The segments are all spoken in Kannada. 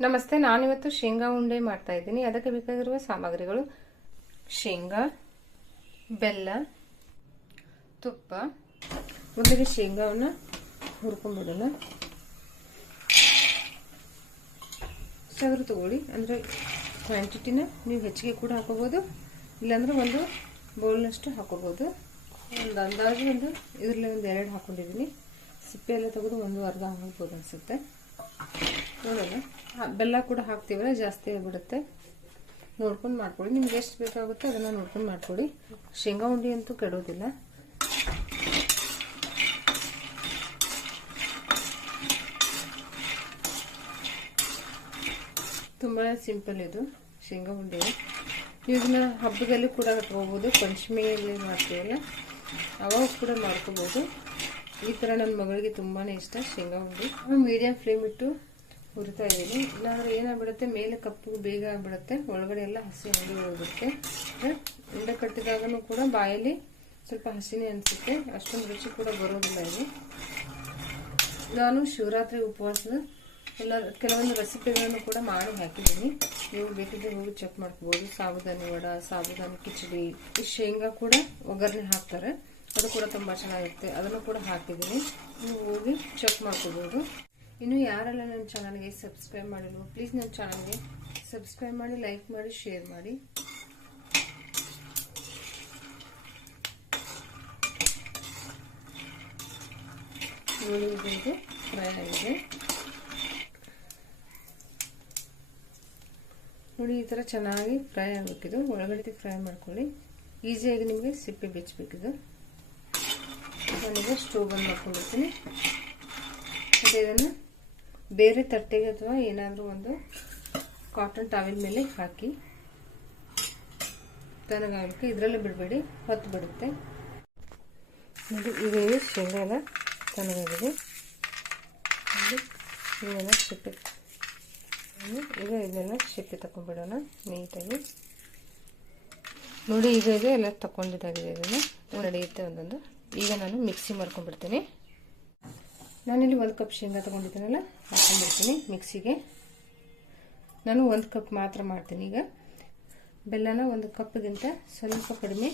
ನಮಸ್ತೆ ನಾನಿವತ್ತು ಶೇಂಗಾ ಉಂಡೆ ಮಾಡ್ತಾ ಇದ್ದೀನಿ ಅದಕ್ಕೆ ಬೇಕಾಗಿರುವ ಸಾಮಗ್ರಿಗಳು ಶೇಂಗಾ ಬೆಲ್ಲ ತುಪ್ಪ ಮೊದಲಿಗೆ ಶೇಂಗಾವನ್ನು ಹುರ್ಕೊಂಡ್ಬಿಡೋಣ ಸಗರು ತಗೊಳ್ಳಿ ಅಂದರೆ ಕ್ವಾಂಟಿಟಿನ ನೀವು ಹೆಚ್ಚಿಗೆ ಕೂಡ ಹಾಕೋಬೋದು ಇಲ್ಲಾಂದರೆ ಒಂದು ಬೌಲ್ನಷ್ಟು ಹಾಕೋಬೋದು ಒಂದು ಅಂದಾಜು ಒಂದು ಇದರಲ್ಲಿ ಒಂದು ಎರಡು ಹಾಕೊಂಡಿದ್ದೀನಿ ಸಿಪ್ಪೆ ಎಲ್ಲ ತೆಗೆದು ಒಂದು ಅರ್ಧ ಹಾಕ್ಬೋದು ಅನಿಸುತ್ತೆ ನೋಡೋಣ. ಬೆಲ್ಲ ಕೂಡ ಹಾಕ್ತೀವಲ್ಲ, ಜಾಸ್ತಿ ಆಗಿಬಿಡುತ್ತೆ. ನೋಡ್ಕೊಂಡು ಮಾಡ್ಕೊಳ್ಳಿ. ನಿಮ್ಗೆ ಎಷ್ಟು ಬೇಕಾಗುತ್ತೆ ಅದನ್ನು ನೋಡ್ಕೊಂಡು ಮಾಡ್ಕೊಳ್ಳಿ. ಶೇಂಗಾ ಉಂಡೆ ಅಂತೂ ಕೆಡೋದಿಲ್ಲ. ತುಂಬ ಸಿಂಪಲ್ ಇದು, ಶೇಂಗಾ ಉಂಡೆ. ಇದನ್ನ ಹಬ್ಬದಲ್ಲಿ ಕೂಡ ಕಟ್ಕೋಬೋದು ಪಂಚಮಿಯಲ್ಲಿ ಮಾಡ್ತೀವಲ್ಲ, ಅವಾಗ ಕೂಡ ಮಾಡ್ಕೋಬೋದು. ಈ ಥರ ನನ್ನ ಮಗಳಿಗೆ ತುಂಬಾ ಇಷ್ಟ, ಶೇಂಗಾ ಉಂಡೆ. ಮೀಡಿಯಂ ಫ್ಲೇಮ್ ಇಟ್ಟು ಹುರಿತಾ ಇದ್ದೀನಿ. ಇಲ್ಲಾಂದ್ರೆ ಏನಾಗ್ಬಿಡುತ್ತೆ? ಮೇಲೆ ಕಪ್ಪು, ಬೇಗ ಆಗ್ಬಿಡುತ್ತೆ. ಒಳಗಡೆ ಎಲ್ಲ ಹಸಿ ಹಂಗೆ ಹೋಗುತ್ತೆ. ಉಂಡೆ ಕಟ್ಟಿದಾಗನೂ ಕೂಡ ಬಾಯಲ್ಲಿ ಸ್ವಲ್ಪ ಹಸಿನೇ ಅನಿಸುತ್ತೆ. ಅಷ್ಟೊಂದು ರುಚಿ ಕೂಡ ಬರೋದಿಲ್ಲ ಇಲ್ಲಿ ನಾನು ಶಿವರಾತ್ರಿ ಉಪವಾಸ ಎಲ್ಲ ಕೆಲವೊಂದು ರೆಸಿಪಿಗಳನ್ನು ಕೂಡ ಮಾಡಿ ಹಾಕಿದ್ದೀನಿ. ನೀವು ಬೇಕಿದ್ರೆ ಹೋಗಿ ಚೆಕ್ ಮಾಡ್ಕೋಬೋದು. ಸಾಬುದಾನಿ ವಡ, ಸಾಬುದಾನಿ ಕಿಚಡಿ ಶೇಂಗಾ ಕೂಡ ಒಗ್ಗರಣೆ ಹಾಕ್ತಾರೆ. ಅದು ಕೂಡ ತುಂಬ ಚೆನ್ನಾಗಿರುತ್ತೆ. ಅದನ್ನು ಕೂಡ ಹಾಕಿದ್ದೀನಿ. ನೀವು ಹೋಗಿ ಚೆಕ್ ಮಾಡ್ಕೋಬೋದು. ಇನ್ನು ಯಾರೆಲ್ಲ ನನ್ನ ಚಾನಲ್ಗೆ ಸಬ್ಸ್ಕ್ರೈಬ್ ಮಾಡಿಲ್ವೋ ಪ್ಲೀಸ್ ನನ್ನ ಚಾನಲ್ಗೆ ಸಬ್ಸ್ಕ್ರೈಬ್ ಮಾಡಿ ಲೈಕ್ ಮಾಡಿ ಶೇರ್ ಮಾಡಿ. ಉಳಿದು ಫ್ರೈ ಆಗಿದೆ ನೋಡಿ ಈ ಥರ ಚೆನ್ನಾಗಿ ಫ್ರೈ ಆಗಬೇಕಿದು. ಒಳಗಡೆ ಫ್ರೈ ಮಾಡ್ಕೊಳ್ಳಿ. ಈಸಿಯಾಗಿ ನಿಮಗೆ ಸಿಪ್ಪೆ ಬೆಚ್ಚಬೇಕಿದು ನಾನೀಗ ಸ್ಟೋವ್ ಬಂದ್ ಮಾಡ್ಕೊಂಡಿರ್ತೀನಿ ಮತ್ತು ಇದನ್ನು ಬೇರೆ ತಟ್ಟೆಗೆ ಅಥವಾ ಏನಾದರೂ ಒಂದು ಕಾಟನ್ ಟಾವೆಲ್ ಮೇಲೆ ಹಾಕಿ. ತನಗಾಗಲಿಕ್ಕೆ ಇದರಲ್ಲೇ ಬಿಡಬೇಡಿ, ಹೊತ್ತು ಬಿಡುತ್ತೆ. ನೋಡಿ, ಈಗ ಇದು ಶೇಂಗಾ ಎಲ್ಲ ತನಗಾಗಿದೆ ಇವೆಲ್ಲ ಸಿಪ್ಪೆ. ಈಗ ಇದೆಲ್ಲ ಸಿಪ್ಪೆ ತಗೊಂಡ್ಬಿಡೋಣ ನೀಟಾಗಿ. ನೋಡಿ, ಈಗ ಇದೆ, ಎಲ್ಲ ತಗೊಂಡಿದ್ದಾಗಿದೆ ಇದನ್ನು. ನಡೆಯುತ್ತೆ ಒಂದೊಂದು. ಈಗ ನಾನು ಮಿಕ್ಸಿ ಮಾಡ್ಕೊಂಡ್ಬಿಡ್ತೀನಿ. ನಾನಿಲ್ಲಿ ಒಂದು ಕಪ್ ಶೇಂಗಾ ತೊಗೊಂಡಿದ್ದೀನಲ್ಲ ಹಾಕೊಂಡ್ಬಿಡ್ತೀನಿ ಮಿಕ್ಸಿಗೆ. ನಾನು ಒಂದು ಕಪ್ ಮಾತ್ರ ಮಾಡ್ತೀನಿ ಈಗ. ಬೆಲ್ಲನ ಒಂದು ಕಪ್ಗಿಂತ ಸ್ವಲ್ಪ ಕಡಿಮೆ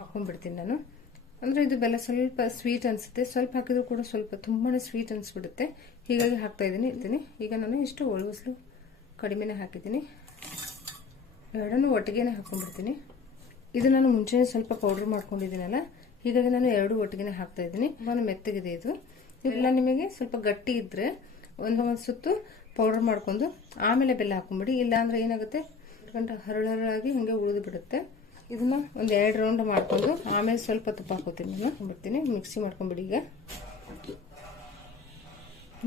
ಹಾಕೊಂಡ್ಬಿಡ್ತೀನಿ ನಾನು. ಅಂದರೆ ಇದು ಬೆಲ್ಲ ಸ್ವಲ್ಪ ಸ್ವೀಟ್ ಅನಿಸುತ್ತೆ. ಸ್ವಲ್ಪ ಹಾಕಿದ್ರು ಕೂಡ ಸ್ವಲ್ಪ ತುಂಬಾ ಸ್ವೀಟ್ ಅನಿಸ್ಬಿಡುತ್ತೆ. ಹೀಗಾಗಿ ಹಾಕ್ತಾ ಇದ್ದೀನಿ ಇರ್ತೀನಿ ಈಗ ನಾನು ಇಷ್ಟು ಒಳಗಿಸ್ಲು ಕಡಿಮೆನೇ ಹಾಕಿದ್ದೀನಿ. ಎರಡನ್ನೂ ಒಟ್ಟಿಗೆನೇ ಹಾಕೊಂಡ್ಬಿಡ್ತೀನಿ ಇದು ನಾನು ಮುಂಚೆನೇ ಸ್ವಲ್ಪ ಪೌಡ್ರ್ ಮಾಡ್ಕೊಂಡಿದ್ದೀನಲ್ಲ ಹೀಗಾಗಿ ನಾನು ಎರಡು ಒಟ್ಟಿಗೆ ಹಾಕ್ತಾ ಇದ್ದೀನಿ. ತುಂಬಾ ಮೆತ್ತಗಿದೆ ಇದು. ಇಲ್ಲ ನಿಮಗೆ ಸ್ವಲ್ಪ ಗಟ್ಟಿ ಇದ್ರೆ ಒಂದು ಒಂದು ಸುತ್ತು ಪೌಡರ್ ಮಾಡ್ಕೊಂಡು ಆಮೇಲೆ ಬೆಲ್ಲ ಹಾಕೊಂಬಿಡಿ. ಇಲ್ಲ ಅಂದ್ರೆ ಏನಾಗುತ್ತೆ ಗಂಟೆ ಹರಳಾಗಿ ಹಾಗೆ ಉಳಿದು ಬಿಡುತ್ತೆ. ಇದನ್ನ ಒಂದು ಎರಡು ರೌಂಡ್ ಮಾಡ್ಕೊಂಡು ಆಮೇಲೆ ಸ್ವಲ್ಪ ತುಪ್ಪ ಹಾಕೋತೀನಿ. ನಾನು ಬಿಡ್ತೀನಿ ಮಿಕ್ಸಿ ಮಾಡ್ಕೊಂಬಿಡಿ ಈಗ.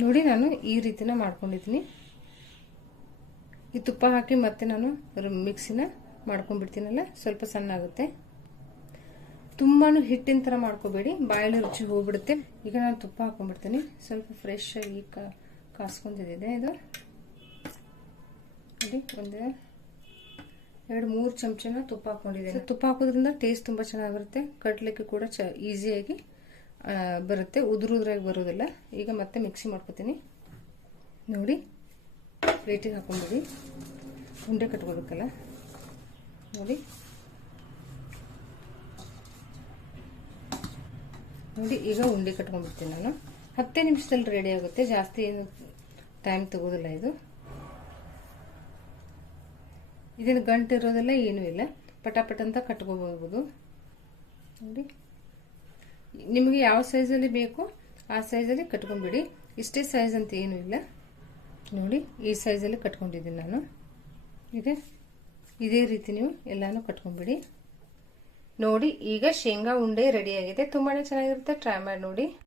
ನೋಡಿ ನಾನು ಈ ರೀತಿನ ಮಾಡ್ಕೊಂಡಿದ್ದೀನಿ. ಈ ತುಪ್ಪ ಹಾಕಿ ಮತ್ತೆ ನಾನು ಮಿಕ್ಸಿನ ಮಾಡ್ಕೊಂಡ್ಬಿಡ್ತೀನಲ್ಲ? ಸ್ವಲ್ಪ ಸಣ್ಣ ಆಗುತ್ತೆ ತುಂಬಾ ಹಿಟ್ಟಿನ ಥರ ಮಾಡ್ಕೋಬೇಡಿ. ಬಾಯಲ್ಲಿ ರುಚಿ ಹೋಗ್ಬಿಡುತ್ತೆ. ಈಗ ನಾನು ತುಪ್ಪ ಹಾಕೊಂಡ್ಬಿಡ್ತೀನಿ. ಸ್ವಲ್ಪ ಫ್ರೆಶ್ ಆಗಿ ಕಾ ಕಾಸ್ಕೊಂಡಿದೆ ಇದು. ನೋಡಿ, ಒಂದು ಎರಡು, ಮೂರು ಚಮಚನ ತುಪ್ಪ ಹಾಕೊಂಡಿದ್ದೇನೆ. ತುಪ್ಪ ಹಾಕೋದ್ರಿಂದ ಟೇಸ್ಟ್ ತುಂಬ ಚೆನ್ನಾಗಿರುತ್ತೆ. ಕಟ್ಲಿಕ್ಕೆ ಕೂಡ ಚ ಈಸಿಯಾಗಿ ಬರುತ್ತೆ. ಉದುರುದ್ರಾಗಿ ಬರೋದಿಲ್ಲ. ಈಗ ಮತ್ತೆ ಮಿಕ್ಸಿ ಮಾಡ್ಕೊತೀನಿ. ನೋಡಿ ಪ್ಲೇಟಿಗೆ ಹಾಕೊಂಡ್ಬಿಡಿ. ಉಂಡೆ ಕಟ್ಕೋಬೇಕಲ್ಲ. ನೋಡಿ. ನೋಡಿ ಈಗ ಉಂಡೆ ಕಟ್ಕೊಂಡ್ಬಿಡ್ತೀನಿ ನಾನು. ಹತ್ತೇ ನಿಮಿಷದಲ್ಲಿ ರೆಡಿ ಆಗುತ್ತೆ. ಜಾಸ್ತಿ ಏನು ಟೈಮ್ ತಗೋದಿಲ್ಲ ಇದು. ಇದನ್ನು ಗಂಟು ಇರೋದಿಲ್ಲ ಏನೂ ಇಲ್ಲ. ಪಟಾಪಟ ಅಂತ ಕಟ್ಕೋಬಹುದು ನೋಡಿ. ನಿಮಗೆ ಯಾವ ಸೈಜಲ್ಲಿ ಬೇಕು, ಆ ಸೈಜಲ್ಲಿ ಕಟ್ಕೊಂಡ್ಬಿಡಿ. ಇಷ್ಟೇ ಸೈಜ್ ಅಂತ ಏನೂ ಇಲ್ಲ. ನೋಡಿ, ಈ ಸೈಜಲ್ಲಿ ಕಟ್ಕೊಂಡಿದ್ದೀನಿ ನಾನು. ಇದೆ. ಇದೇ ರೀತಿ ನೀವು ಎಲ್ಲಾನು ಕಟ್ಕೊಂಡ್ಬಿಡಿ. ನೋಡಿ ಈಗ ಶೇಂಗಾ ಉಂಡೆ ರೆಡಿ ಆಗಿದೆ. ತುಂಬಾನೇ ಚೆನ್ನಾಗಿರುತ್ತೆ. ಟ್ರೈ ಮಾಡಿ ನೋಡಿ.